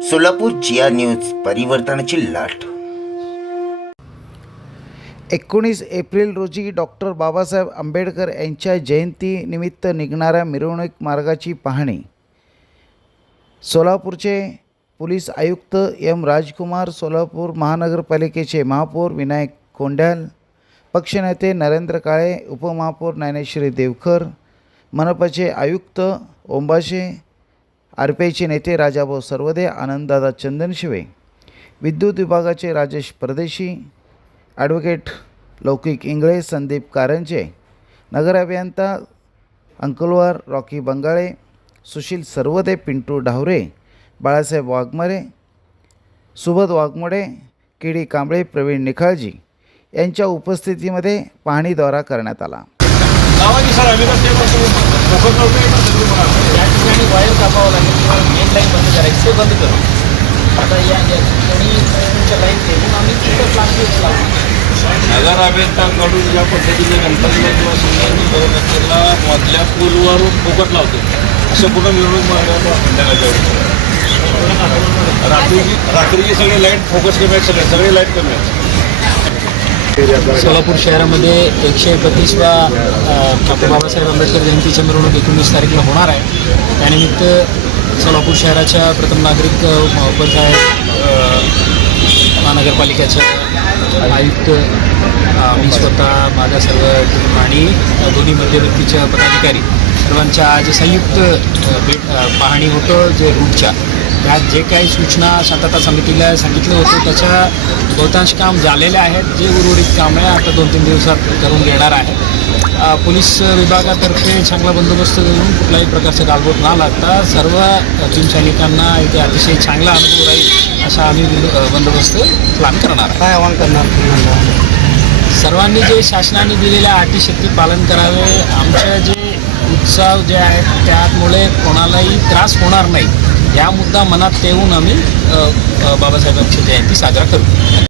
सोलापूर जिया news परिवर्तनाची लाट। 19 April रोजी डॉक्टर बाबासाहेब आंबेडकर यांच्या जयंतीनिमित्त निघणाऱ्या मिरवणूक मार्गाची पाहणी सोलापूरचे पोलीस आयुक्त एम राजकुमार, सोलापूर महानगरपालिकेचे महापौर विनायक कोंड्याल, पक्षनेते नरेंद्र काळे, उपमहापौर ज्ञानेश्वरी देवकर, मनपाचे आयुक्त ओंबाशे, आरपीआयचे नेते राजाभाऊ सरवदे, आनंददादा चंदनशिवे, विद्युत विभागाचे राजेश परदेशी, ॲडव्होकेट लौकिक इंगळे, संदीप कारंजे, नगर अभियंता अंकलवार रॉकी बंगाळे, सुशील सरवदे, पिंटू ढावरे, बाळासाहेब वाघमारे, सुबोध वाघमोडे, केडी कांबळे, प्रवीण निखाळजी यांच्या उपस्थितीमध्ये पाहणी दौरा करण्यात आला। वायर कापावं लागेल किंवा मेन लाईन बंद करायची, ते बंद करू। आता या लाईन ठेवून आम्ही तिथं प्लान नगर अभियंत्यांकडून ज्या पद्धतीने गणपतीला किंवा सुंदर करत असताना मधल्या पूलवरून फुकट लावतो, असं कुठं मिळून रात्रीची सगळी लाईट फोकस कमी आहेत, सगळे लाईट कमी आहेत। सोलापूर शहरामध्ये 131वा डॉक्टर बाबासाहेब आंबेडकर जयंतीच्या मिरवणूक 19 तारखेला होणार आहे। त्यानिमित्त सोलापूर शहराच्या प्रथम नागरिक महापौर महानगरपालिकेच्या आयुक्त, मी स्वतः, माझा सर्व टीम आणि दोन्ही मध्यवर्तीच्या पदाधिकारी सर्वांच्या आज संयुक्त पाहणी होतं। जे रूटच्या त्यात जे काही सूचना शांतता समितीला सांगितलं होतं त्याच्या बहुतांश काम झालेले आहेत। जे उर्वरित कामे आता 2-3 दिवसात करून घेणार आहे। पोलीस विभागातर्फे चांगला बंदोबस्त देऊन कुठल्याही प्रकारचा गालबोट न लागता सर्व टीम सैनिकांना इथे अतिशय चांगला अनुभव राहील असा आम्ही बंदोबस्त प्लॅन करणार आहे। काय आवाहन करणार? सर्वांनी जे शासनाने दिलेल्या अटीशक्ती पालन करावे। आमचे जे उत्सव जे आहेत त्यामुळे कोणालाही त्रास होणार नाही, या मुद्दा मनात ठेवून आम्ही बाबासाहेबांची जयंती साजरा करू।